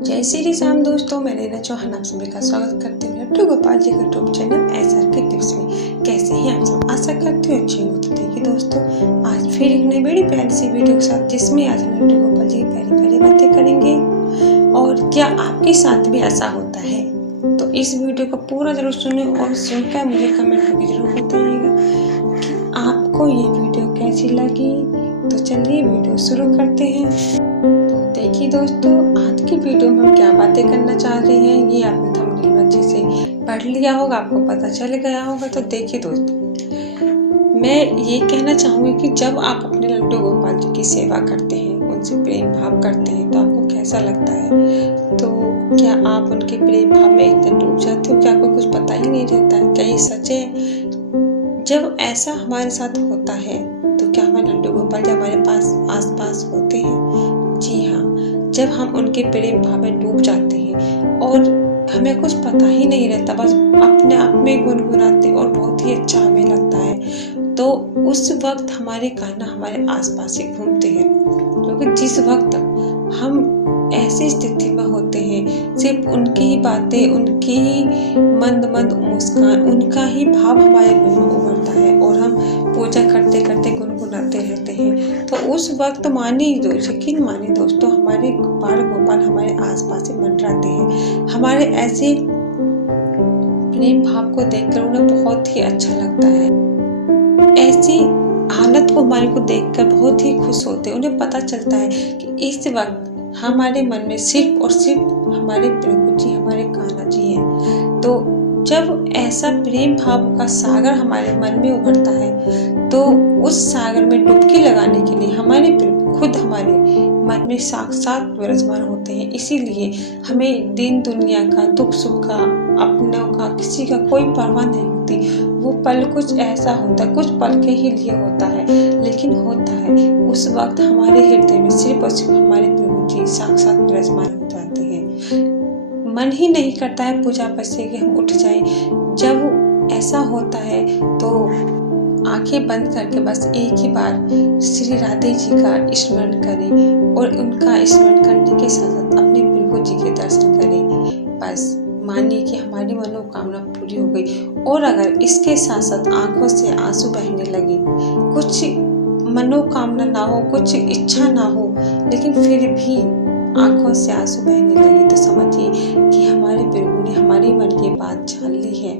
जय श्री राम दोस्तों, मैं रीना चौहान आप सभी का स्वागत करती हूँ लड्डू गोपाल जी का यूट्यूब चैनल SR के टिप्स में। कैसे हैं आप सब? आशा करती हूँ अच्छी होगी। देखिए दोस्तों, आज फिर एक नई बड़ी प्यारी सी वीडियो के साथ, जिसमें आज हम लड्डू गोपाल जी की प्यारी प्यारी बातें करेंगे। और क्या आपके साथ भी ऐसा होता है? तो इस वीडियो को पूरा जरूर सुने और सुनकर मुझे कमेंट करके जरूर बताइएगा कि आपको ये वीडियो कैसी लगी। तो चलिए वीडियो शुरू करते हैं। देखिए दोस्तों, आज की वीडियो में हम क्या बातें करना चाह रहे हैं, ये आपने थंबनेल में अच्छे से पढ़ लिया होगा, आपको पता चल गया होगा। तो देखिए दोस्तों, मैं ये कहना चाहूँगी कि जब आप अपने लड्डू गोपाल जी की सेवा करते हैं, उनसे प्रेम भाव करते हैं, तो आपको कैसा लगता है? तो क्या आप उनके प्रेम भाव में इतने डूब जाते हो कि आपको कुछ पता ही नहीं रहता है? क्या ये सच है? जब ऐसा हमारे साथ होता है तो क्या हमारे लड्डू गोपाल जी हमारे पास आस-पास होते हैं? जी हाँ, जब हम उनके प्रेम भाव में डूब जाते हैं और हमें कुछ पता ही नहीं रहता, बस अपने आप में गुनगुनाते और बहुत ही अच्छा हमें लगता है, तो उस वक्त हमारे कान्हा हमारे आसपास ही घूमते हैं। क्योंकि जिस वक्त हम ऐसी स्थिति में होते हैं, सिर्फ उनकी ही बातें, उनकी ही मंद मंद मुस्कान, उनका ही भाव हमारे मन में उभरता है और हम पूजा करते करते गुनगुनाते रहते हैं। तो उस वक्त यकीन मानिए दोस्तों, हमारे बाल गोपाल हमारे आसपास ही मंडराते हैं। हमारे ऐसे प्रेम भाव को देखकर उन्हें बहुत ही अच्छा लगता है। ऐसी हालत को हमारे को देखकर बहुत ही खुश होते हैं। उन्हें पता चलता है कि इस वक्त हमारे मन में सिर्फ और सिर्फ हमारे प्रभु जी, हमारे कान्हा जी हैं। तो जब ऐसा प्रेम भाव का सागर हमारे मन में उभरता है, तो उस सागर में डुबकी लगाने के लिए हमारे प्रभु खुद हमारे मन में साक्षात विराजमान होते हैं। इसीलिए हमें दिन दुनिया का, दुख सुख का, अपनों का, किसी का कोई परवाह नहीं होती। वो पल कुछ ऐसा होता है, कुछ पल के ही लिए होता है, लेकिन होता है। उस वक्त हमारे हृदय में सिर्फ और सिर्फ हमारे प्रभु जी साक्षात विराजमान हो जाते हैं। मन ही नहीं करता है पूजा पर से कि हम उठ जाएं। जब ऐसा होता है तो आंखें बंद करके बस एक ही बार श्री राधे जी का स्मरण करें और उनका स्मरण करने के साथ साथ अपने प्रभु जी के दर्शन करें। बस मानिए कि हमारी मनोकामना पूरी हो गई। और अगर इसके साथ साथ आंखों से आंसू बहने लगे, कुछ मनोकामना ना हो, कुछ इच्छा ना हो, लेकिन फिर भी आंखों से आंसू बहने लगे, तो समझिए कि हमारे प्रभु ने हमारी मन की बात जान ली है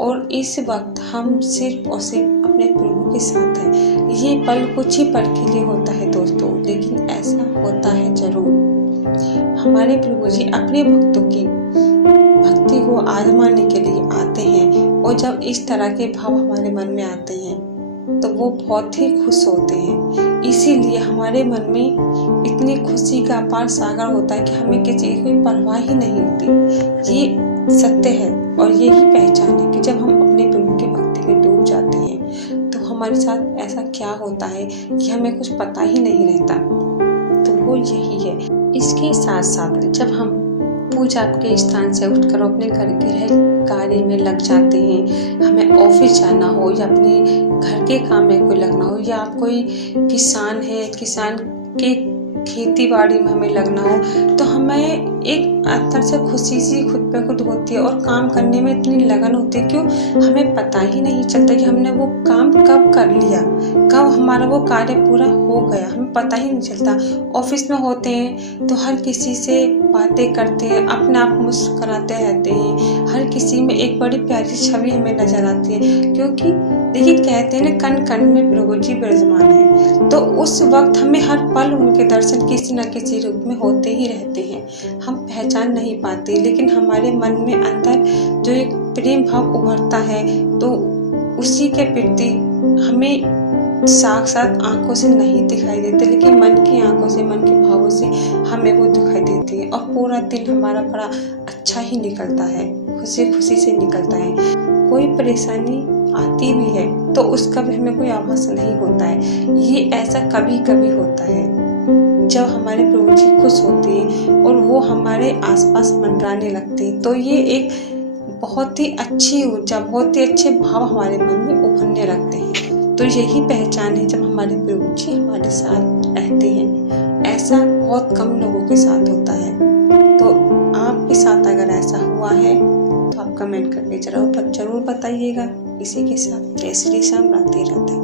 और इस वक्त हम सिर्फ और सिर्फ अपने प्रभु के साथ हैं। ये पल कुछ ही पल के लिए होता है दोस्तों, लेकिन ऐसा होता है जरूर। हमारे प्रभु जी अपने भक्तों की भक्ति को आजमाने के लिए आते हैं और जब इस तरह के भाव हमारे मन में आते हैं तो वो बहुत ही खुश होते हैं। इसीलिए हमारे मन में इतनी खुशी का अपार सागर होता है कि हमें किसी की कोई परवाह ही नहीं होती। ये सत्य है और यही पहचान है कि जब हम अपने प्रभु की भक्ति में डूब जाते हैं तो हमारे साथ ऐसा क्या होता है कि हमें कुछ पता ही नहीं रहता। तो वो यही है। इसके साथ साथ जब हम पूजा के स्थान से उठकर अपने घर के कार्य में लग जाते हैं, हमें ऑफिस जाना हो या अपने घर के काम में कोई लगना हो, या आप कोई किसान है, किसान के खेती बाड़ी में हमें लगना हो, तो हमें एक अंदर से खुशी सी खुद पे खुद होती है और काम करने में इतनी लगन होती है। क्यों? हमें पता ही नहीं चलता कि हमने वो काम कब कर लिया, कब हमारा वो कार्य पूरा हो गया, हमें पता ही नहीं चलता। ऑफिस में होते हैं तो हर किसी से बातें करते हैं, अपने आप मुस्कुराते रहते हैं, हर किसी में एक बड़ी प्यारी छवि हमें नजर आती है। क्योंकि देखिए, कहते हैं ना, कण कण में प्रभु जी विराजमान है। तो उस वक्त हमें हर पल उनके दर्शन किसी न किसी रूप में होते ही रहते हैं। हम पहचान नहीं पाते, लेकिन हमारे मन में अंदर जो एक प्रेम भाव उभरता है, तो उसी के प्रति हमें साक्षात आंखों से नहीं दिखाई देते, लेकिन मन की आंखों से, मन के भावों से हमें वो दिखाई देती है और पूरा दिन हमारा बड़ा अच्छा ही निकलता है, खुशी खुशी से निकलता है। कोई परेशानी आती भी है तो उसका भी हमें कोई आभास नहीं होता है। ये ऐसा कभी कभी होता है जब हमारे प्रभु जी खुश होते हैं और वो हमारे आसपास मंडराने लगते हैं, तो ये एक बहुत ही अच्छी ऊर्जा, बहुत ही अच्छे भाव हमारे मन में उभरने लगते हैं। तो यही पहचान है जब हमारे प्रभु जी हमारे साथ रहते हैं। ऐसा बहुत कम लोगों के साथ होता है। तो आपके साथ अगर ऐसा हुआ है तो आप कमेंट करके जरूर बताइएगा। इसी के साथ जय श्री राम, राधे राधे।